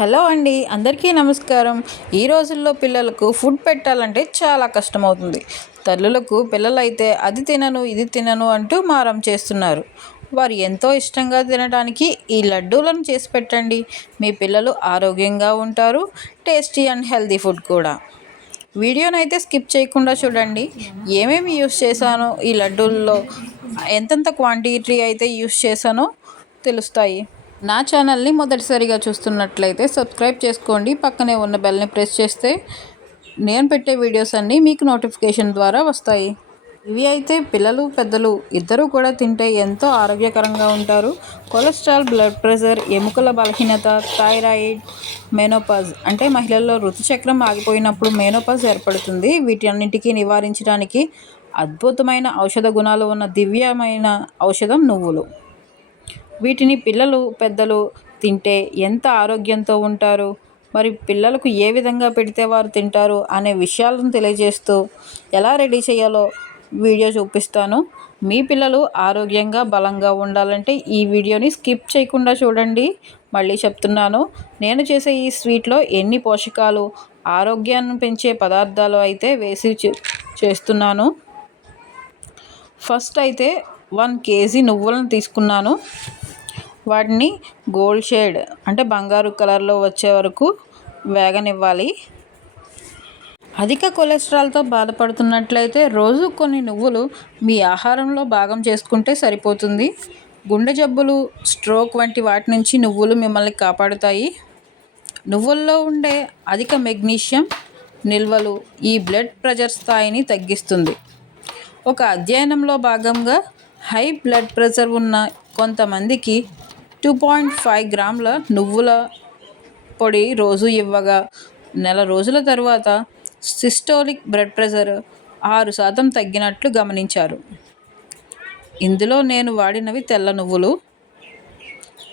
Hello అండి అందరికీ నమస్కారం. ఈ రోజుల్లో పిల్లలకు ఫుడ్ పెట్టాలంటే చాలా కష్టమవుతుంది. తల్లులకు పిల్లలైతే అది తినను ఇది తినను అంటూ మారం చేస్తున్నారు. వారు ఎంతో ఇష్టంగా తినడానికి ఈ లడ్డూలను చేసి పెట్టండి. మీ పిల్లలు ఆరోగ్యంగా ఉంటారు. టేస్టీ అండ్ హెల్దీ ఫుడ్ కూడా. వీడియోనైతే స్కిప్ చేయకుండా చూడండి. ఏమేమి యూస్ చేశానో ఈ లడ్డూల్లో ఎంతెంత క్వాంటిటీ అయితే యూస్ చేశానో తెలుస్తాయి. నా ఛానల్ని మొదటిసారిగా చూస్తున్నట్లయితే సబ్స్క్రైబ్ చేసుకోండి. పక్కనే ఉన్న బెల్ని ప్రెస్ చేస్తే నేను పెట్టే వీడియోస్ అన్నీ మీకు నోటిఫికేషన్ ద్వారా వస్తాయి. ఇవి అయితే పిల్లలు పెద్దలు ఇద్దరూ కూడా తింటే ఎంతో ఆరోగ్యకరంగా ఉంటారు. కొలెస్ట్రాల్ బ్లడ్ ప్రెషర్ ఎముకల బలహీనత థైరాయిడ్ మెనోపాజ్ అంటే మహిళల్లో ఋతుచక్రం ఆగిపోయినప్పుడు మెనోపాజ్ ఏర్పడుతుంది. వీటన్నింటికీ నివారించడానికి అద్భుతమైన ఔషధ గుణాలు ఉన్న దివ్యమైన ఔషధం నువ్వులు. వీటిని పిల్లలు పెద్దలు తింటే ఎంత ఆరోగ్యంతో ఉంటారు? మరి పిల్లలకు ఏ విధంగా పెడితే వారు తింటారు అనే విషయాలను తెలియజేస్తూ ఎలా రెడీ చేయాలో వీడియో చూపిస్తాను. మీ పిల్లలు ఆరోగ్యంగా బలంగా ఉండాలంటే ఈ వీడియోని స్కిప్ చేయకుండా చూడండి. మళ్ళీ చెప్తున్నాను నేను చేసే ఈ స్వీట్లో ఎన్ని పోషకాలు ఆరోగ్యాన్ని పెంచే పదార్థాలు అయితే వేసి చేస్తున్నాను. ఫస్ట్ అయితే వన్ కేజీ నువ్వులను తీసుకున్నాను. వాటిని గోల్డ్ షేడ్ అంటే బంగారు కలర్లో వచ్చే వరకు వేగనివ్వాలి. అధిక కొలెస్ట్రాల్తో బాధపడుతున్నట్లయితే రోజు కొన్ని నువ్వులు మీ ఆహారంలో భాగం చేసుకుంటే సరిపోతుంది. గుండె జబ్బులు స్ట్రోక్ వంటి వాటి నుంచి నువ్వులు మిమ్మల్ని కాపాడుతాయి. నువ్వుల్లో ఉండే అధిక మెగ్నీషియం నిల్వలు ఈ బ్లడ్ ప్రెషర్ స్థాయిని తగ్గిస్తుంది. ఒక అధ్యయనంలో భాగంగా హై బ్లడ్ ప్రెషర్ ఉన్న కొంతమందికి టూ పాయింట్ ఫైవ్ గ్రాముల నువ్వుల పొడి రోజు ఇవ్వగా నెల రోజుల తర్వాత సిస్టోలిక్ బ్లడ్ ప్రెషర్ ఆరు శాతం తగ్గినట్లు గమనించారు. ఇందులో నేను వాడినవి తెల్ల నువ్వులు.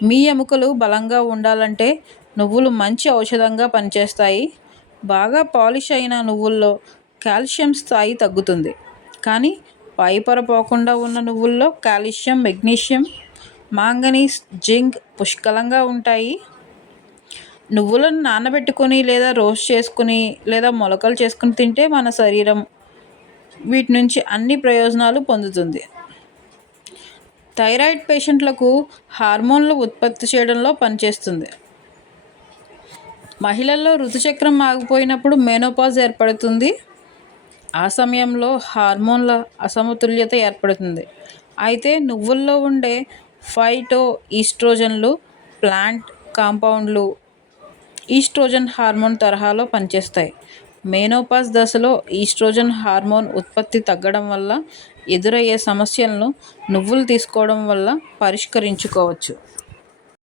మీ ఎముకలు బలంగా ఉండాలంటే నువ్వులు మంచి ఔషధంగా పనిచేస్తాయి. బాగా పాలిష్ అయిన నువ్వుల్లో కాల్షియం స్థాయి తగ్గుతుంది. కానీ పై పొర పోకుండా ఉన్న నువ్వుల్లో కాల్షియం మెగ్నీషియం మాంగనీస్ జింక్ పుష్కలంగా ఉంటాయి. నువ్వులను నానబెట్టుకొని లేదా రోస్ట్ చేసుకుని లేదా మొలకలు చేసుకుని తింటే మన శరీరం వీటి నుంచి అన్ని ప్రయోజనాలు పొందుతుంది. థైరాయిడ్ పేషెంట్లకు హార్మోన్లు ఉత్పత్తి చేయడంలో పనిచేస్తుంది. మహిళల్లో ఋతుచక్రం ఆగిపోయినప్పుడు మెనోపాజ్ ఏర్పడుతుంది. ఆ సమయంలో హార్మోన్ల అసమతుల్యత ఏర్పడుతుంది. అయితే నువ్వుల్లో ఉండే ఫైటో ఈస్ట్రోజన్లు ప్లాంట్ కాంపౌండ్లు ఈస్ట్రోజన్ హార్మోన్ తరహాలో పనిచేస్తాయి. మెనోపాజ్ దశలో ఈస్ట్రోజన్ హార్మోన్ ఉత్పత్తి తగ్గడం వల్ల ఎదురయ్యే సమస్యలను నువ్వులు తీసుకోవడం వల్ల పరిష్కరించుకోవచ్చు.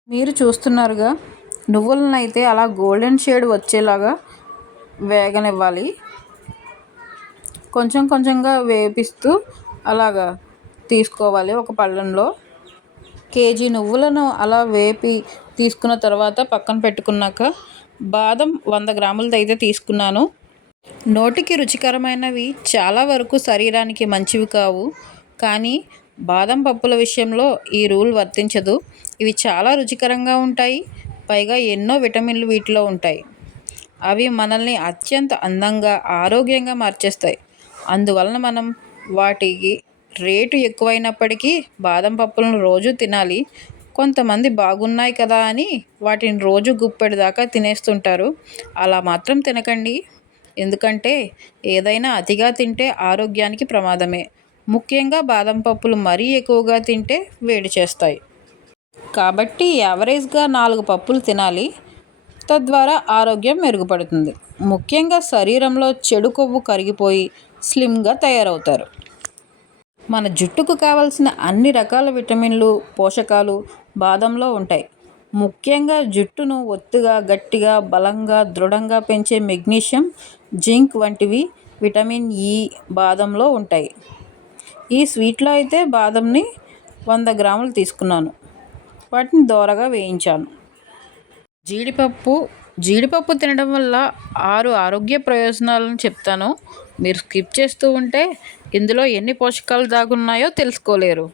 మీరు చూస్తున్నారుగా నువ్వులనైతే అయితే అలా గోల్డెన్ షేడ్ వచ్చేలాగా వేగనివ్వాలి. కొంచెం కొంచెంగా వేపిస్తూ అలాగా తీసుకోవాలి ఒక పళ్ళెంలో. కేజీ నువ్వులను అలా వేపి తీసుకున్న తర్వాత పక్కన పెట్టుకున్నాక బాదం వంద గ్రాములది అయితే తీసుకున్నాను. నోటికి రుచికరమైనవి చాలా వరకు శరీరానికి మంచివి కావు. కానీ బాదం పప్పుల విషయంలో ఈ రూల్ వర్తించదు. ఇవి చాలా రుచికరంగా ఉంటాయి. పైగా ఎన్నో విటమిన్లు వీటిలో ఉంటాయి. అవి మనల్ని అత్యంత అందంగా ఆరోగ్యంగా మార్చేస్తాయి. అందువలన మనం వాటికి రేటు ఎక్కువైనప్పటికీ బాదం పప్పులను రోజు తినాలి. కొంతమంది బాగున్నాయి కదా అని వాటిని రోజు గుప్పెడు దాకా తినేస్తుంటారు. అలా మాత్రం తినకండి. ఎందుకంటే ఏదైనా అతిగా తింటే ఆరోగ్యానికి ప్రమాదమే. ముఖ్యంగా బాదం పప్పులు మరీ ఎక్కువగా తింటే వేడి చేస్తాయి. కాబట్టి యావరేజ్గా నాలుగు పప్పులు తినాలి. తద్వారా ఆరోగ్యం మెరుగుపడుతుంది. ముఖ్యంగా శరీరంలో చెడు కొవ్వు కరిగిపోయి స్లిమ్గా తయారవుతారు. మన జుట్టుకు కావలసిన అన్ని రకాల విటమిన్లు పోషకాలు బాదంలో ఉంటాయి. ముఖ్యంగా జుట్టును ఒత్తుగా గట్టిగా బలంగా దృఢంగా పెంచే మెగ్నీషియం జింక్ వంటివి విటమిన్ ఈ బాదంలో ఉంటాయి. ఈ స్వీట్లో అయితే బాదంని వంద గ్రాములు తీసుకున్నాను. వాటిని దోరగా వేయించాను. జీడిపప్పు జీడిపప్పు తినడం వల్ల ఆరు ఆరోగ్య ప్రయోజనాలను చెప్తాను. మీరు స్కిప్ చేస్తూ ఉంటే ఇందులో ఎన్ని పోషకాలు దాగున్నాయో తెలుసుకోలేరు.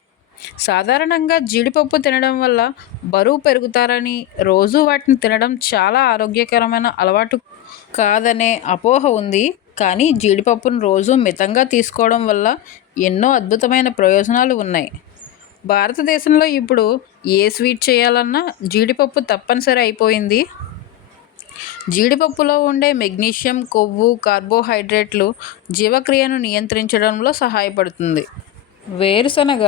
సాధారణంగా జీడిపప్పు తినడం వల్ల బరువు పెరుగుతారని రోజు వాటిని తినడం చాలా ఆరోగ్యకరమైన అలవాటు కాదనే అపోహ ఉంది. కానీ జీడిపప్పును రోజు మితంగా తీసుకోవడం వల్ల ఎన్నో అద్భుతమైన ప్రయోజనాలు ఉన్నాయి. భారతదేశంలో ఇప్పుడు ఏ స్వీట్ చేయాలన్నా జీడిపప్పు తప్పనిసరి అయిపోయింది. జీడిపప్పులో ఉండే మెగ్నీషియం కొవ్వు కార్బోహైడ్రేట్లు జీవక్రియను నియంత్రించడంలో సహాయపడుతుంది. వేరుశనగ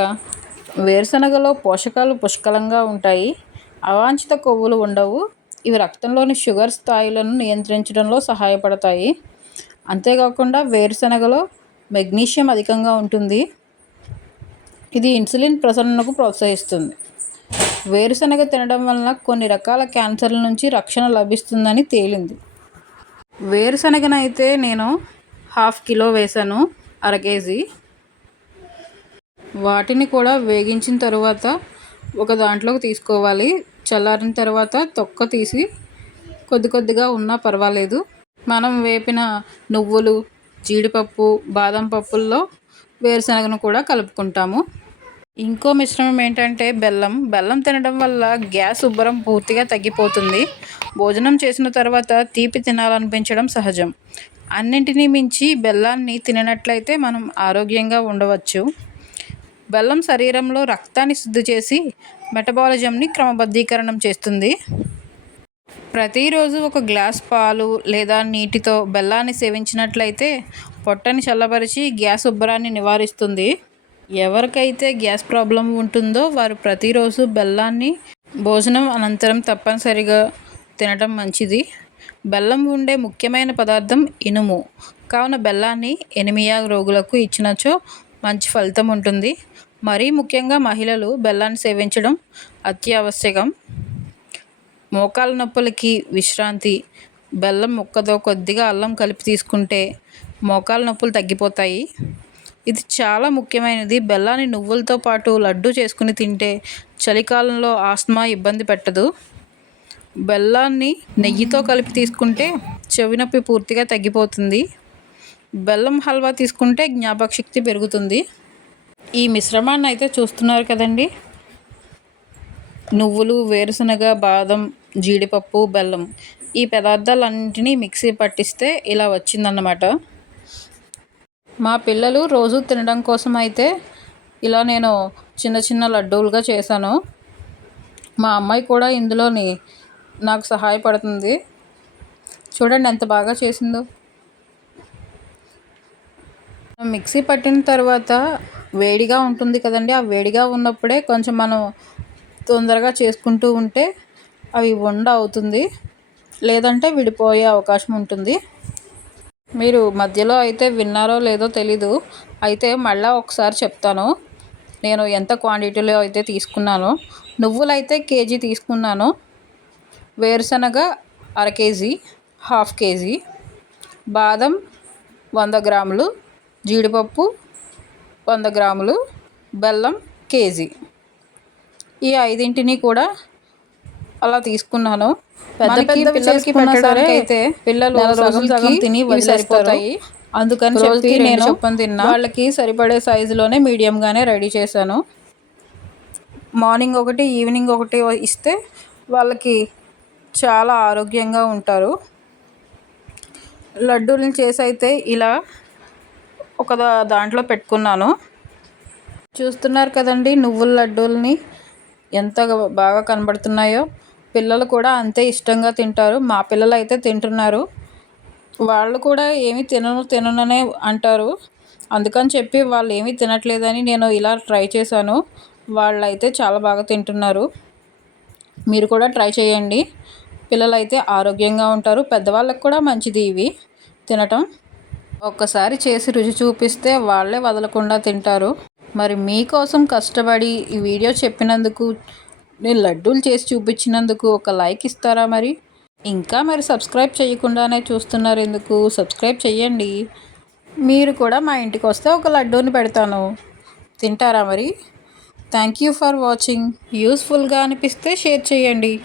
వేరుశనగలో పోషకాలు పుష్కలంగా ఉంటాయి. అవాంఛిత కొవ్వులు ఉండవు. ఇవి రక్తంలోని షుగర్ స్థాయిలను నియంత్రించడంలో సహాయపడతాయి. అంతేకాకుండా వేరుశనగలో మెగ్నీషియం అధికంగా ఉంటుంది. ఇది ఇన్సులిన్ ప్రసరణకు ప్రోత్సహిస్తుంది. వేరుశనగ తినడం వలన కొన్ని రకాల క్యాన్సర్ల నుంచి రక్షణ లభిస్తుందని తేలింది. వేరుశనగనైతే నేను హాఫ్ కిలో వేసాను అర కేజీ. వాటిని కూడా వేగించిన తర్వాత ఒక దాంట్లోకి తీసుకోవాలి. చల్లారిన తర్వాత తొక్క తీసి కొద్ది కొద్దిగా ఉన్నా పర్వాలేదు. మనం వేపిన నువ్వులు జీడిపప్పు బాదం పప్పుల్లో వేరుశనగను కూడా కలుపుకుంటాము. ఇంకో మిశ్రమం ఏంటంటే బెల్లం. బెల్లం తినడం వల్ల గ్యాస్ ఉబ్బరం పూర్తిగా తగ్గిపోతుంది. భోజనం చేసిన తర్వాత తీపి తినాలనిపించడం సహజం. అన్నింటినీ మించి బెల్లాన్ని తిననట్లయితే మనం ఆరోగ్యంగా ఉండవచ్చు. బెల్లం శరీరంలో రక్తాన్ని శుద్ధి చేసి మెటబాలిజంని క్రమబద్ధీకరణం చేస్తుంది. ప్రతిరోజు ఒక గ్లాస్ పాలు లేదా నీటితో బెల్లాన్ని సేవించినట్లయితే పొట్టని చల్లబరిచి గ్యాస్ ఉబ్బరాన్ని నివారిస్తుంది. ఎవరికైతే గ్యాస్ ప్రాబ్లం ఉంటుందో వారు ప్రతిరోజు బెల్లాన్ని భోజనం అనంతరం తప్పనిసరిగా తినడం మంచిది. బెల్లం ఉండే ముఖ్యమైన పదార్థం ఇనుము. కావున బెల్లాన్ని ఎనిమియా రోగులకు ఇచ్చినచో మంచి ఫలితం ఉంటుంది. మరీ ముఖ్యంగా మహిళలు బెల్లాన్ని సేవించడం అత్యావశ్యకం. మోకాల నొప్పులకి విశ్రాంతి బెల్లం ముక్కతో కొద్దిగా అల్లం కలిపి తీసుకుంటే మోకాల నొప్పులు తగ్గిపోతాయి. ఇది చాలా ముఖ్యమైనది. బెల్లాన్ని నువ్వులతో పాటు లడ్డు చేసుకుని తింటే చలికాలంలో ఆస్మా ఇబ్బంది పెట్టదు. బెల్లాన్ని నెయ్యితో కలిపి తీసుకుంటే చెవినొప్పి పూర్తిగా తగ్గిపోతుంది. బెల్లం హల్వా తీసుకుంటే జ్ఞాపక శక్తి పెరుగుతుంది. ఈ మిశ్రమాన్ని అయితే చూస్తున్నారు కదండి. నువ్వులు వేరుశనగ బాదం జీడిపప్పు బెల్లం ఈ పదార్థాలన్నింటినీ మిక్సీ పట్టిస్తే ఇలా వచ్చిందన్నమాట. మా పిల్లలు రోజు తినడం కోసం అయితే ఇలా నేను చిన్న చిన్న లడ్డూలుగా చేశాను. మా అమ్మాయి కూడా ఇందులోని నాకు సహాయపడుతుంది. చూడండి ఎంత బాగా చేసిందో. మిక్సీ పట్టిన తర్వాత వేడిగా ఉంటుంది కదండి. ఆ వేడిగా ఉన్నప్పుడే కొంచెం మనం తొందరగా చేసుకుంటూ ఉంటే అవి వండ అవుతుంది. లేదంటే విడిపోయే అవకాశం ఉంటుంది. మీరు మధ్యలో అయితే విన్నారో లేదో తెలీదు. అయితే మళ్ళీ ఒకసారి చెప్తాను. నేను ఎంత క్వాంటిటీలో అయితే తీసుకున్నానో నువ్వులు అయితే కేజీ తీసుకున్నాను. వేరుశనగ అర కేజీ హాఫ్ కేజీ బాదం వంద గ్రాములు జీడిపప్పు వంద గ్రాములు బెల్లం కేజీ. ఈ ఐదింటిని కూడా అలా తీసుకున్నాను. పెద్ద పెద్ద పిల్లలకి పెట్టడానికి అయితే పిల్లలు సగం సగం తిని సరిపోతాయి. అందుకని చెప్పి నేను చెప్పని తిన్నా. వాళ్ళకి సరిపడే సైజులోనే మీడియంగానే రెడీ చేశాను. మార్నింగ్ ఒకటి ఈవినింగ్ ఒకటి ఇస్తే వాళ్ళకి చాలా ఆరోగ్యంగా ఉంటారు. లడ్డూలను చేసి అయితే ఇలా ఒక దాంట్లో పెట్టుకున్నాను. చూస్తున్నారు కదండి నువ్వుల లడ్డూలని ఎంత బాగా కనబడుతున్నాయో. పిల్లలు కూడా అంతే ఇష్టంగా తింటారు. మా పిల్లలు అయితే తింటున్నారు. వాళ్ళు కూడా ఏమి తినను తినననే అంటారు. అందుకని చెప్పి వాళ్ళు ఏమీ తినట్లేదని నేను ఇలా ట్రై చేశాను. వాళ్ళు అయితే చాలా బాగా తింటున్నారు. మీరు కూడా ట్రై చేయండి. పిల్లలు అయితే ఆరోగ్యంగా ఉంటారు. పెద్దవాళ్ళకి కూడా మంచిది ఇవి తినటం. ఒక్కసారి చేసి రుచి చూపిస్తే వాళ్ళే వదలకుండా తింటారు. మరి మీకోసం కష్టపడి ఈ వీడియో చెప్పినందుకు నేను లడ్డూలు చేసి చూపించినందుకు ఒక లైక్ ఇస్తారా మరి? ఇంకా మరి సబ్స్క్రైబ్ చేయకుండానే చూస్తున్నారు ఎందుకు సబ్స్క్రైబ్ చేయండి మీరు కూడా మా ఇంటికి వస్తే ఒక లడ్డూని పెడతాను. తింటారా మరి? Thank you for watching. యూస్ఫుల్గా అనిపిస్తే షేర్ చేయండి